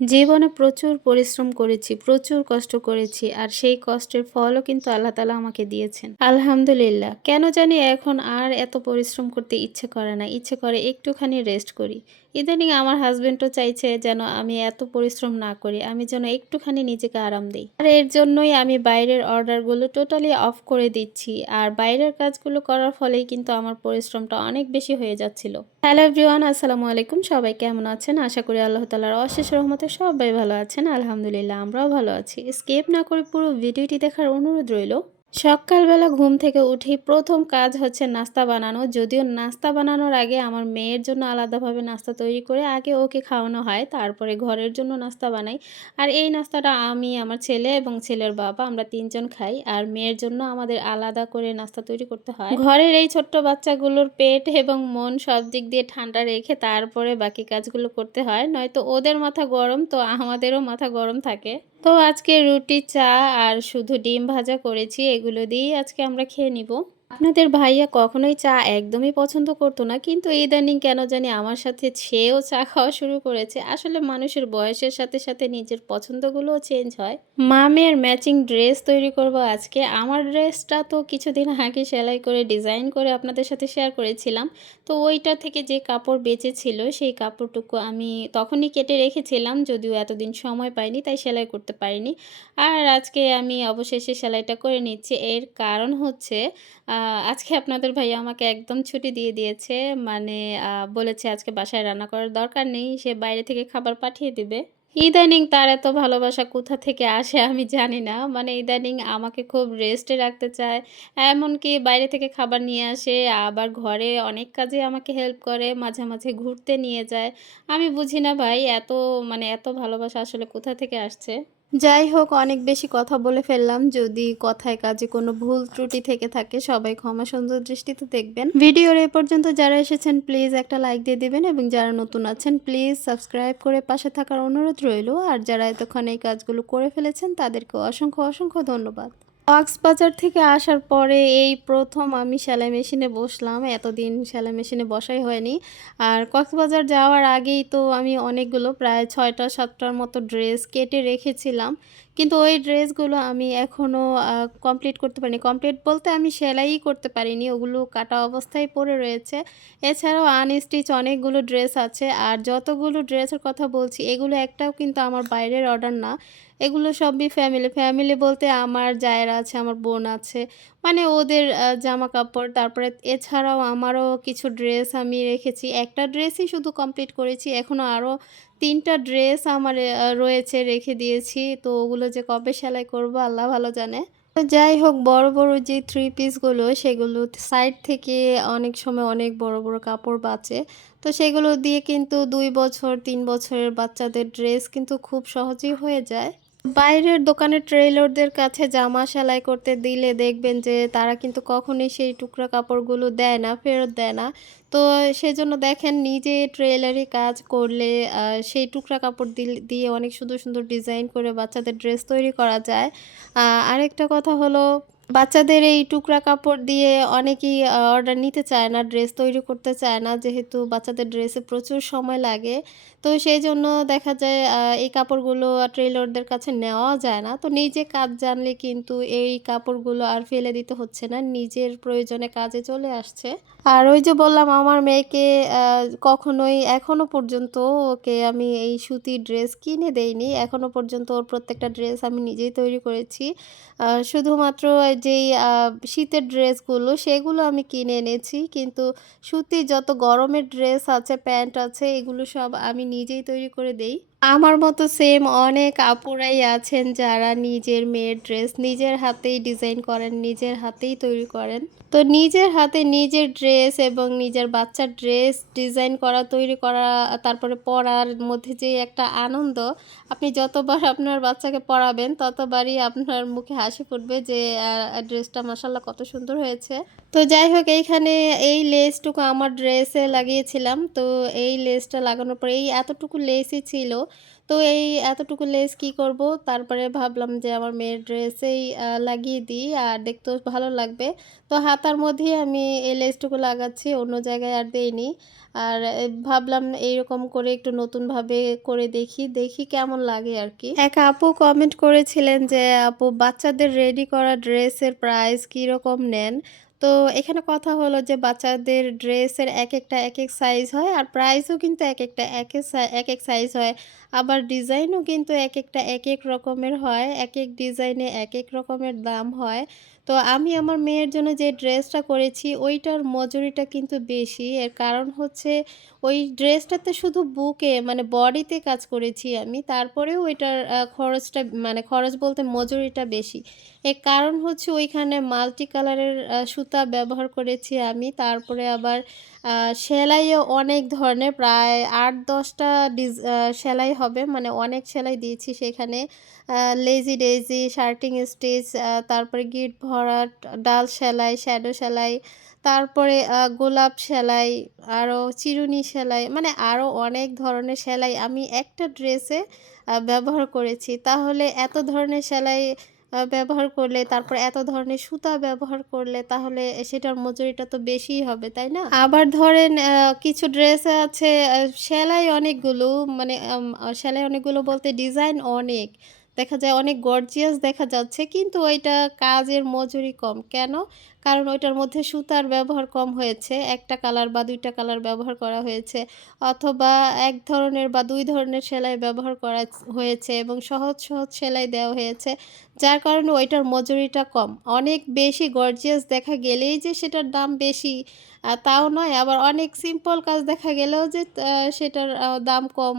জীবনে প্রচুর পরিশ্রম করেছি, প্রচুর কষ্ট করেছি, আর সেই কষ্টের ফলও কিন্তু আল্লাহ তালা আমাকে দিয়েছেন। আলহামদুলিল্লাহ। কেন জানি এখন আর এত পরিশ্রম করতে ইচ্ছে করে না। ইচ্ছে করে একটুখানি রেস্ট করি। ইদানিং আমার হাজবেন্ডও চাইছে যেন আমি এত পরিশ্রম না করি, আমি যেন একটুখানি নিজেকে আরাম দিই। আর এর জন্যই আমি বাইরের অর্ডারগুলো টোটালি অফ করে দিচ্ছি, আর বাইরের কাজগুলো করার ফলেই কিন্তু আমার পরিশ্রমটা অনেক বেশি হয়ে যাচ্ছিল। হ্যালো এভরিওয়ান, আসসালামু আলাইকুম। সবাই কেমন আছেন? আশা করি আল্লাহ তালার অশেষ রহমতে সবাই ভালো আছেন। আলহামদুলিল্লাহ, আমরাও ভালো আছি। স্কেপ না করে পুরো ভিডিওটি দেখার অনুরোধ রইল সকালবেলা ঘুম থেকে উঠি প্রথম কাজ হচ্ছে নাস্তা বানানো। যদিও নাস্তা বানানোর আগে আমার মেয়ের জন্য আলাদাভাবে নাস্তা তৈরি করে আগে ওকে খাওয়ানো হয়, তারপরে ঘরের জন্য নাস্তা বানাই। আর এই নাস্তাটা আমি, আমার ছেলে এবং ছেলের বাবা আমরা তিনজন খাই, আর মেয়ের জন্য আমাদের আলাদা করে নাস্তা তৈরি করতে হয়। ঘরের এই ছোট্ট বাচ্চাগুলোর পেট এবং মন সব দিক দিয়ে ঠান্ডা রেখে তারপরে বাকি কাজগুলো করতে হয়, নয়তো ওদের মাথা গরম, তো আমাদেরও মাথা গরম থাকে। তো আজকে রুটি, চা আর শুধু ডিম ভাজা করেছি, এগুলো দিয়েই আজকে আমরা খেয়ে নিব। আপনাদের ভাইয়া কখনোই চা একদমই পছন্দ করতো না, কিন্তু ইদানিং কেন জানি আমার সাথে সেও চা খাওয়া শুরু করেছে। আসলে মানুষের বয়সের সাথে সাথে নিজের পছন্দগুলোও চেঞ্জ হয়। মামের ম্যাচিং ড্রেস তৈরি করব আজকে। আমার ড্রেসটা তো কিছুদিন আগে সেলাই করে ডিজাইন করে আপনাদের সাথে শেয়ার করেছিলাম। তো ওইটা থেকে যে কাপড় বেঁচেছিল, সেই কাপড়টুকু আমি তখনই কেটে রেখেছিলাম, যদিও এতদিন সময় পাইনি, তাই সেলাই করতে পারিনি। আর আজকে আমি অবশেষে সেলাইটা করে নিচ্ছি। এর কারণ হচ্ছে আজকে আপনাদের ভাইয়া আমাকে একদম ছুটি দিয়ে দিয়েছে। মানে বলেছে আজকে বাসায় রান্না করার দরকার নেই, সে বাইরে থেকে খাবার পাঠিয়ে দিবে। ইদানিং তার এত ভালোবাসা কোথা থেকে আসে আমি জানি না। মানে ইদানিং আমাকে খুব রেস্টে রাখতে চায়। এমনকি বাইরে থেকে খাবার নিয়ে আসে, আবার ঘরে অনেক কাজে আমাকে হেল্প করে, মাঝে মাঝে ঘুরতে নিয়ে যায়। আমি বুঝি না ভাই, এত মানে এত ভালোবাসা আসলে কোথা থেকে আসছে? যাই হোক, অনেক বেশি কথা বলে ফেললাম। যদি কথায় কাজে কোনো ভুল ত্রুটি থেকে থাকে, সবাই ক্ষমা সুন্দর দৃষ্টিতে দেখবেন। ভিডিওর এ পর্যন্ত যারা এসেছেন, প্লিজ একটা লাইক দিয়ে দিবেন এবং যারা নতুন আছেন, প্লিজ সাবস্ক্রাইব করে পাশে থাকার অনুরোধ রইল। আর যারা এতক্ষণ এই কাজগুলো করে ফেলেছেন, তাদেরকে অসংখ্য অসংখ্য ধন্যবাদ। কক্সবাজার থেকে আসার পরে এই প্রথম আমি সেলাই মেশিনে বসলাম। এতদিন সেলাই মেশিনে বসাই হয়নি। আর কক্সবাজার যাওয়ার আগেই তো আমি অনেকগুলো প্রায় ছয়টা, সাতটার মতো ড্রেস কেটে রেখেছিলাম। কিন্তু ওই ড্রেসগুলো আমি এখনও কমপ্লিট করতে পারিনি। কমপ্লিট বলতে আমি সেলাই করতে পারিনি, ওগুলো কাটা অবস্থায় পড়ে রয়েছে। এছাড়াও আনস্টিচ অনেকগুলো ড্রেস আছে, আর যতগুলো ড্রেসের কথা বলছি, এগুলো একটাও কিন্তু আমার বাইরের অর্ডার না। এগুলো সবই ফ্যামিলি ফ্যামিলি বলতে আমার জায়ের আছে, আমার বোন আছে মানে ওদের জামা কাপড় তারপরে এছাড়াও আমারও কিছু ড্রেস আমি রেখেছি। একটা ড্রেসই শুধু কমপ্লিট করেছি এখনও আরও তিনটা ড্রেস আমার রয়েছে রেখে দিয়েছি। তো ওগুলো যে কবে সেলাই করব আল্লাহ ভালো জানে। যাই হোক, বড় বড় যে থ্রি পিসগুলো সেগুলো সাইড থেকে অনেক সময় অনেক বড় বড় কাপড় বাঁচে। তো সেগুলো দিয়ে কিন্তু দুই বছর, তিন বছরের বাচ্চাদের ড্রেস কিন্তু খুব সহজেই হয়ে যায়। বাইরের দোকানের ট্রেলারদের কাছে জামা সেলাই করতে দিলে দেখবেন যে তারা কিন্তু কখনোই সেই টুকরা কাপড়গুলো দেয় না, ফেরত দেয় না। তো সেজন্য দেখেন নিজে ট্রেলারে কাজ করলে সেই টুকরা কাপড় দিয়ে অনেক সুন্দর সুন্দর ডিজাইন করে বাচ্চাদের ড্রেস তৈরি করা যায়। আরেকটা কথা হলো বাচ্চাদের এই টুকরা কাপড় দিয়ে অনেকেই অর্ডার নিতে চায় না ড্রেস তৈরি করতে চায় না, যেহেতু বাচ্চাদের ড্রেসে প্রচুর সময় লাগে। তো সেই জন্য দেখা যায় এই কাপড়গুলো ট্রেলরদের কাছে নেওয়া যায় না। তো নিজে কাজ জানলে কিন্তু এই কাপড়গুলো আর ফেলে দিতে হচ্ছে না, নিজের প্রয়োজনে কাজে চলে আসছে। আর ওই যে বললাম, আমার মেয়েকে কখনোই এখনও পর্যন্ত ওকে আমি এই সুতির ড্রেস কিনে দেইনি। এখনও পর্যন্ত ওর প্রত্যেকটা ড্রেস আমি নিজেই তৈরি করেছি। শুধুমাত্র যেই শীতের ড্রেসগুলো সেগুলো আমি কিনে এনেছি। কিন্তু সুতির যত গরমের ড্রেস আছে, প্যান্ট আছে, এগুলো সব আমি নিজেই তৈরি করে দেই। আমার মতো সেম অনেক আপুরাই আছেন যারা নিজের মেয়ের ড্রেস নিজের হাতেই ডিজাইন করেন, নিজের হাতেই তৈরি করেন। তো নিজের হাতে নিজের ড্রেস এবং নিজের বাচ্চার ড্রেস ডিজাইন করা, তৈরি করা, তারপরে পরার মধ্যে যে একটা আনন্দ, আপনি যতবার আপনার বাচ্চাকে পরাবেন ততবারই আপনার মুখে হাসি ফুটবে যে ড্রেসটা মাসাল্লাহ কত সুন্দর হয়েছে। তো যাই হোক, এইখানে এই লেসটুকু আমার ড্রেসে লাগিয়েছিলাম। তো এই লেসটা লাগানোর পর এই এতটুকু লেসই ছিল। তো এই এতটুকু লেস কি করব? তারপরে ভাবলাম যে আমার মেয়ের ড্রেসেই লাগিয়ে দিই আর দেখতেও ভালো লাগবে। তো হাতার মধ্যেই আমি এই লেসটুকু লাগাচ্ছি, অন্য জায়গায় আর দেইনি। আর ভাবলাম এইরকম করে একটু নতুনভাবে করে দেখি দেখি কেমন লাগে আর কি। এক আপু কমেন্ট করেছিলেন যে, আপু, বাচ্চাদের রেডি করা ড্রেসের প্রাইস কীরকম নেন? তো এখানে কথা হলো যে বাচ্চাদের ড্রেসের এক একটা এক এক সাইজ হয় আর প্রাইসও কিন্তু এক একটা এক এক এক সাইজ হয়। আবার ডিজাইনও কিন্তু এক একটা এক এক রকমের হয় এক এক ডিজাইনে এক এক রকমের দাম হয়। তো আমি আমার মেয়ের জন্য যে ড্রেসটা করেছি, ওইটার মজুরিটা কিন্তু বেশি। এর কারণ হচ্ছে, ওই ড্রেসটাতে শুধু বুকে মানে বডিতে কাজ করেছি আমি, তারপরেও ওইটার খরচটা মানে খরচ বলতে মজুরিটা বেশি। এর কারণ হচ্ছে, ওইখানে মাল্টি কালারের সুতা ব্যবহার করেছি আমি, তারপরে আবার সেলাইও অনেক ধরনের, প্রায় আট দশটা ডিজ সেলাই হবে মানে অনেক সেলাই দিয়েছি সেখানে। লেজি ডেজি শার্টিং স্টিচ তারপরে গিট ভরাট, ডাল সেলাই শ্যাডো সেলাই, তারপরে গোলাপ সেলাই আরও চিরুনি সেলাই মানে আরও অনেক ধরনের সেলাই আমি একটা ড্রেসে ব্যবহার করেছি। তাহলে এত ধরনের সেলাই ব্যবহার করলে, তারপর এত ধরনের সুতা ব্যবহার করলে, তাহলে সেটার মজুরিটা তো বেশিই হবে, তাই না? আবার ধরেন কিছু ড্রেস আছে সেলাই অনেকগুলো মানে সেলাই অনেকগুলো বলতে ডিজাইন অনেক। দেখা যায় অনেক গর্জিয়াস দেখা যাচ্ছে, কিন্তু ওইটা কাজের মজুরি কম। কেন? কারণ ওইটার মধ্যে সুতার ব্যবহার কম হয়েছে, একটা কালার বা দুইটা কালার ব্যবহার করা হয়েছে, অথবা এক ধরনের বা দুই ধরনের সেলাই ব্যবহার করা হয়েছে এবং সহজ সহজ সেলাই দেওয়া হয়েছে, যার কারণে ওইটার মজুরিটা কম। অনেক বেশি গর্জিয়াস দেখা গেলেই যে সেটার দাম বেশি তাও নয়, আবার অনেক সিম্পল কাজ দেখা গেলেও যে সেটার দাম কম।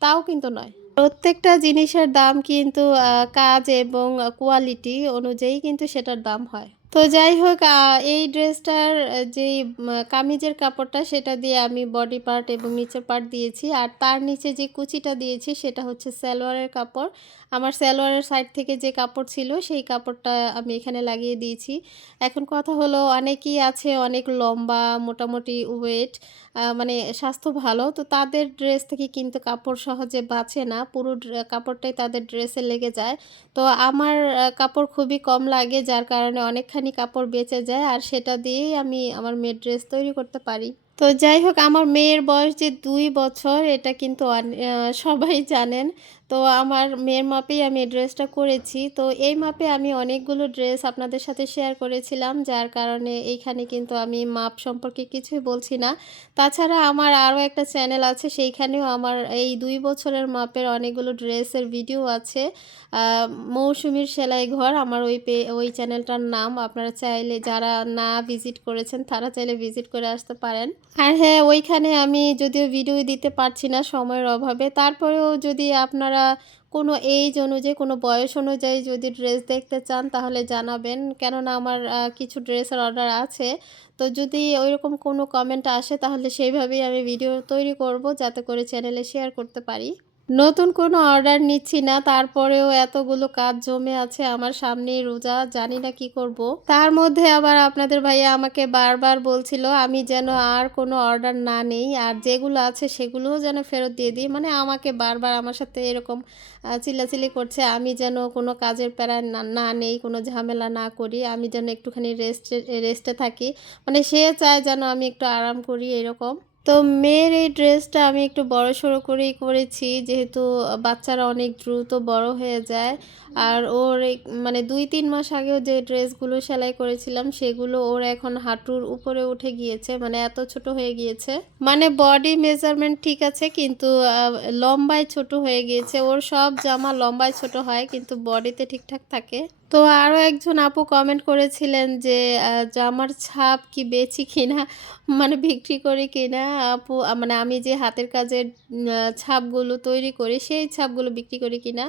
তাও কিন্তু নয়। প্রত্যেকটা জিনিসের দাম কিন্তু কাজ এবং কোয়ালিটি অনুযায়ী কিন্তু সেটার দাম হয়। তো যাই হোক এই ড্রেসটার উম, কামিজের কাপড়টা সেটা দিয়ে আমি বডি পার্ট এবং নিচের পার্ট দিয়েছি। আর তার নিচে যে কুচিটা দিয়েছি সেটা হচ্ছে সালোয়ারের কাপড়। আমার সালোয়ারের সাইড থেকে যে কাপড় ছিল সেই কাপড়টা আমি এখানে লাগিয়ে দিয়েছি। এখন কথা হলো অনেকেই আছে অনেক লম্বা মোটামুটি ওয়েট মানে স্বাস্থ্য ভালো। তো তাদের ড্রেস থেকে কিন্তু কাপড় সহজে বাঁচে না। পুরো কাপড়টাই তাদের ড্রেসে লেগে যায়। তো আমার কাপড় খুবই কম লাগে, যার কারণে অনেকখানি কাপড় বেঁচে যায়। আর সেটা দিয়েই আমি আমার মেয়ের ড্রেস তৈরি করতে পারি। তো যাই হোক, আমার মেয়ের বয়স যে দুই বছর, এটা কিন্তু সবাই জানেন। তো আমার মেয়ের মাপেই আমি ড্রেসটা করেছি। তো এই মাপে আমি অনেকগুলো ড্রেস আপনাদের সাথে শেয়ার করেছিলাম, যার কারণে এইখানে কিন্তু আমি মাপ সম্পর্কে কিছুই বলছি না। তাছাড়া আমার আরও একটা চ্যানেল আছে, সেইখানেও আমার এই দুই বছরের মাপের অনেকগুলো ড্রেসের ভিডিও আছে। মৌসুমির সেলাই ঘর, আমার ওই পে, ওই চ্যানেলটার নাম, আপনারা চাইলে যারা না ভিজিট করেছেন, তারা চাইলে ভিজিট করে আসতে পারেন। আর হ্যাঁ ওইখানে আমি যদিও ভিডিও দিতে পারছি না সময়ের অভাবে, তারপরেও যদি আপনারা কোনো এইজ অনুযায়ী, কোনো বয়স অনুযায়ী যদি ড্রেস দেখতে চান তাহলে জানাবেন। কেননা আমার কিছু ড্রেসের অর্ডার আছে। তো যদি ওইরকম কোনো কমেন্ট আসে তাহলে সেইভাবেই আমি ভিডিও তৈরি করব যাতে করে চ্যানেলে শেয়ার করতে পারি। নতুন কোনো অর্ডার নিচ্ছি না তারপরেও এতগুলো কাজ জমে আছে আমার সামনেই রোজা জানি না কি করব। তার মধ্যে আবার আপনাদের ভাইয়া আমাকে বারবার বলছিল আমি যেন আর কোনো অর্ডার না নেই আর যেগুলো আছে সেগুলোও যেন ফেরত দিয়ে দিই। মানে আমাকে বারবার আমার সাথে এরকম আহ, চিল্লাচিল্লি করছে আমি যেন কোনো কাজের প্যারায় না না নেই কোনো ঝামেলা না করি আমি যেন একটুখানি রেস্টে রেস্টে থাকি। মানে সে চায় যেন আমি একটু আরাম করি এরকম। তো মেয়ের এই ড্রেসটা আমি একটু বড় সড়ো করেই করেছি, যেহেতু বাচ্চারা অনেক দ্রুত বড় হয়ে যায়। আর ওর মানে দুই তিন মাস আগেও যে ড্রেসগুলো সেলাই করেছিলাম, সেগুলো ওর এখন হাঁটুর উপরে উঠে গিয়েছে মানে এত ছোট হয়ে গিয়েছে। মানে বডি মেজারমেন্ট ঠিক আছে, কিন্তু লম্বায় ছোট হয়ে গিয়েছে। ওর সব জামা লম্বায় ছোট হয়, কিন্তু বডিতে ঠিকঠাক থাকে। তো আরও একজন আপু কমেন্ট করেছিলেন যে জামার ছাপ কি বেচি কিনা? মানে বিক্রি করি কিনা? আপু মানে আমি যে হাতের কাজের ছাপগুলো তৈরি করি, সেই ছাপগুলো বিক্রি করি কিনা?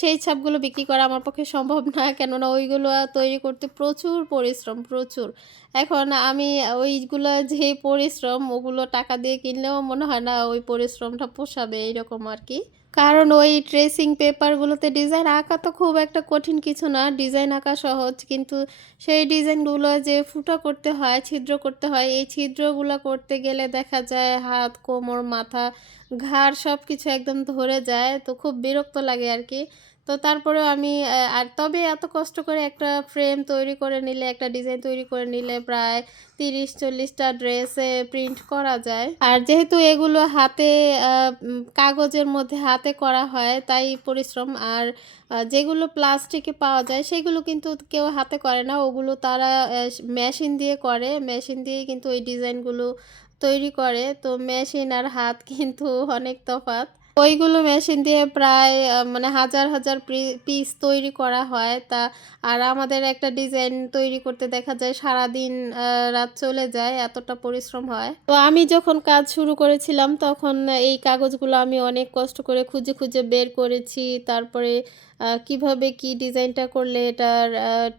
সেই ছাপগুলো বিক্রি করা আমার পক্ষে সম্ভব না, কেননা ওইগুলো তৈরি করতে প্রচুর পরিশ্রম, প্রচুর। এখন আমি ওইগুলো যে পরিশ্রম, ওগুলো টাকা দিয়ে কিনলেও মনে হয় না ওই পরিশ্রমটা পোষাবে এইরকম আর কি। কারণ ওই ট্রেসিং পেপারগুলোতে ডিজাইন আঁকা তো খুব একটা কঠিন কিছু না ডিজাইন আঁকা সহজ, কিন্তু সেই ডিজাইনগুলো যে ফুটা করতে হয়, ছিদ্র করতে হয়, এই ছিদ্রগুলো করতে গেলে দেখা যায় হাত, কোমর, মাথা ঘাড় সব কিছু একদম ধরে যায়, তো খুব বিরক্ত লাগে আর কি তো তারপরেও আমি আর তবে এত কষ্ট করে একটা ফ্রেম তৈরি করে নিলে, একটা ডিজাইন তৈরি করে নিলে প্রায় তিরিশ, চল্লিশটা ড্রেসে প্রিন্ট করা যায়। আর যেহেতু এগুলো হাতে কাগজের মধ্যে হাতে করা হয়, তাই পরিশ্রম। আর যেগুলো প্লাস্টিকে পাওয়া যায়, সেগুলো কিন্তু কেউ হাতে করে না। ওগুলো তারা মেশিন দিয়ে করে। মেশিন দিয়েই কিন্তু ওই ডিজাইনগুলো তৈরি করে তো মেশিন আর হাত কিন্তু অনেক তফাৎ। ওইগুলো মেশিন দিয়ে প্রায় মানে হাজার হাজার পিস তৈরি করা হয়। তা আর আমাদের একটা ডিজাইন তৈরি করতে দেখা যায় সারাদিন আহ, রাত চলে যায় এতটা পরিশ্রম হয়। তো আমি যখন কাজ শুরু করেছিলাম তখন এই কাগজগুলো আমি অনেক কষ্ট করে খুঁজে খুঁজে বের করেছি। তারপরে কীভাবে কি ডিজাইনটা করলে এটার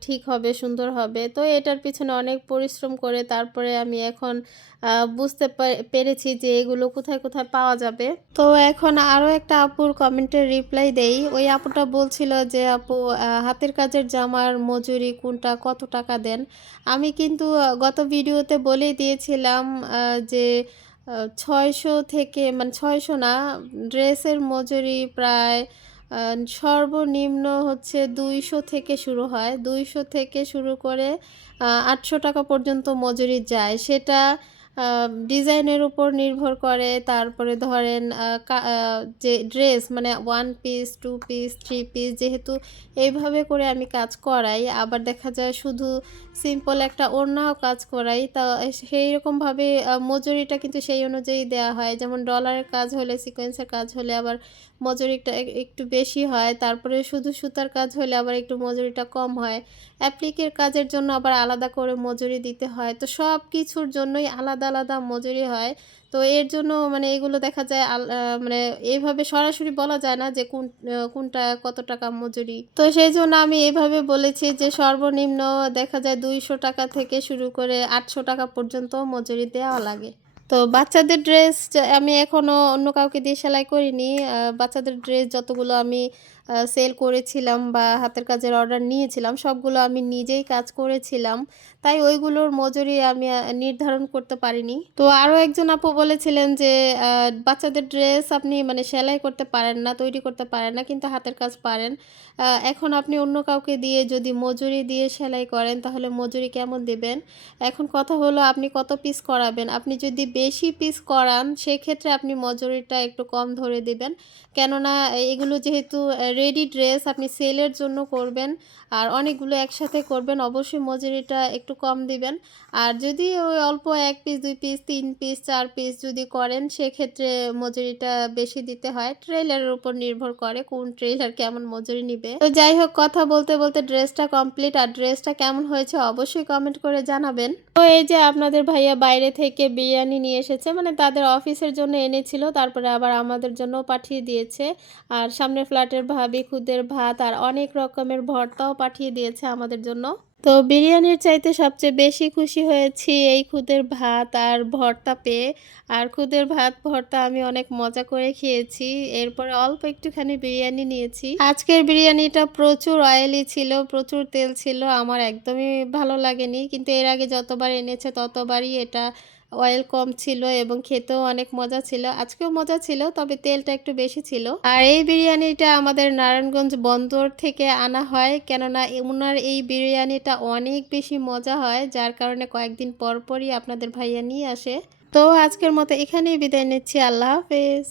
ঠিক হবে, সুন্দর হবে? তো এটার পিছনে অনেক পরিশ্রম করে তারপরে আমি এখন বুঝতে পেরেছি যে এগুলো কোথায় কোথায় পাওয়া যাবে। তো এখন আরও একটা আপুর কমেন্টের রিপ্লাই দেই। ওই আপুটা বলছিল যে, আপু হাতের কাজের জামার মজুরি কোনটা, কত টাকা দেন? আমি কিন্তু গত ভিডিওতে বলেই দিয়েছিলাম যে ছয়শো থেকে মানে ছয়শো না ড্রেসের মজুরি প্রায় সর্বনিম্ন হচ্ছে দুইশো থেকে শুরু হয়। দুইশো থেকে শুরু করে আটশো টাকা পর্যন্ত মজুরি যায়। সেটা ডিজাইনের উপর নির্ভর করে। তারপরে ধরেন যে ড্রেস মানে one piece two piece three piece যেহেতু এইভাবে করে আমি কাজ করাই, আবার দেখা যায় শুধু সিম্পল একটা ওড়নাও কাজ করাই, তা সেই রকমভাবে মজুরিটা কিন্তু সেই অনুযায়ী দেওয়া হয়। যেমন ডলারের কাজ হলে সিকোয়েন্সের কাজ হলে আবার মজুরিটা একটু বেশি হয়, তারপরে শুধু সুতার কাজ হলে আবার একটু মজুরিটা কম হয়। অ্যাপ্লিকের কাজের জন্য আবার আলাদা করে মজুরি দিতে হয়। তো সব কিছুর জন্যই আলাদা আলাদা মজুরি হয়। তো এর জন্য মানে এগুলো দেখা যায় মানে এইভাবে সরাসরি বলা যায় না যে কোন কোনটা কত টাকা মজুরি। তো সেই জন্য আমি এইভাবে বলেছি যে সর্বনিম্ন দেখা যায় দুইশো টাকা থেকে শুরু করে আটশো টাকা পর্যন্ত মজুরি দেওয়া লাগে। তো বাচ্চাদের ড্রেস আমি এখনও অন্য কাউকে দিয়ে সেলাই করিনি। বাচ্চাদের ড্রেস যতগুলো আমি সেল করেছিলাম বা হাতের কাজের অর্ডার নিয়েছিলাম, সবগুলো আমি নিজেই কাজ করেছিলাম। তাই ওইগুলোর মজুরি আমি নির্ধারণ করতে পারিনি। তো আরও একজন আপু বলেছিলেন যে বাচ্চাদের ড্রেস আপনি মানে সেলাই করতে পারেন না, তৈরি করতে পারেন না, কিন্তু হাতের কাজ পারেন। এখন আপনি অন্য কাউকে দিয়ে যদি মজুরি দিয়ে সেলাই করেন, তাহলে মজুরি কেমন দেবেন? এখন কথা হলো আপনি কত পিস করাবেন? আপনি যদি বেশি পিস করান, সেক্ষেত্রে আপনি মজুরিটা একটু কম ধরে দেবেন। কেননা, এগুলো যেহেতু রেডি ড্রেস আপনি সেলের জন্য করবেন আর অনেকগুলো একসাথে করবেন, অবশ্যই মজুরিটা একটু কম দিবেন। আর যদি ওই অল্প এক পিস দুই পিস তিন পিস চার পিস যদি করেন, সেক্ষেত্রে মজুরিটা বেশি দিতে হয়। ট্রেলারের উপর নির্ভর করে কোন ট্রেলার কেমন মজুরি নিবে। তো যাই হোক, কথা বলতে বলতে ড্রেসটা কমপ্লিট আর ড্রেসটা কেমন হয়েছে অবশ্যই কমেন্ট করে জানাবেন। তো এই যে আপনাদের ভাইয়া বাইরে থেকে বিরিয়ানি নিয়ে এসেছে। মানে তাদের অফিসের জন্য এনেছিল, তারপরে আবার আমাদের জন্য পাঠিয়ে দিয়েছে। আর সামনের ফ্ল্যাটের ভাবি, খুদের ভাত আর অনেক রকমের ভর্তাও পাঠিয়ে দিয়েছে আমাদের জন্য। তো বিরিয়ানির চাইতে সবচেয়ে বেশি খুশি হয়েছি এই খুদের ভাত আর ভর্তা পেয়ে। আর খুদের ভাত, ভর্তা আমি অনেক মজা করে খেয়েছি। এরপরে অল্প একটুখানি বিরিয়ানি নিয়েছি। আজকের বিরিয়ানিটা প্রচুর অয়েলি ছিল, প্রচুর তেল ছিল, আমার একদমই ভালো লাগেনি। কিন্তু এর আগে যতবার এনেছে ততবারই এটা অয়েল কম ছিল এবং খেতেও অনেক মজা ছিল। আজকেও মজা ছিল, তবে তেলটা একটু বেশি ছিল। আর এই বিরিয়ানিটা আমাদের নারায়ণগঞ্জ বন্দর থেকে আনা হয়, কেননা ওনার এই বিরিয়ানিটা অনেক বেশি মজা হয়, যার কারণে কয়েকদিন পরপরই আপনাদের ভাইয়া নিয়ে আসে। তো আজকের মতো এখানেই বিদায় নিচ্ছি, আল্লাহ হাফেজ।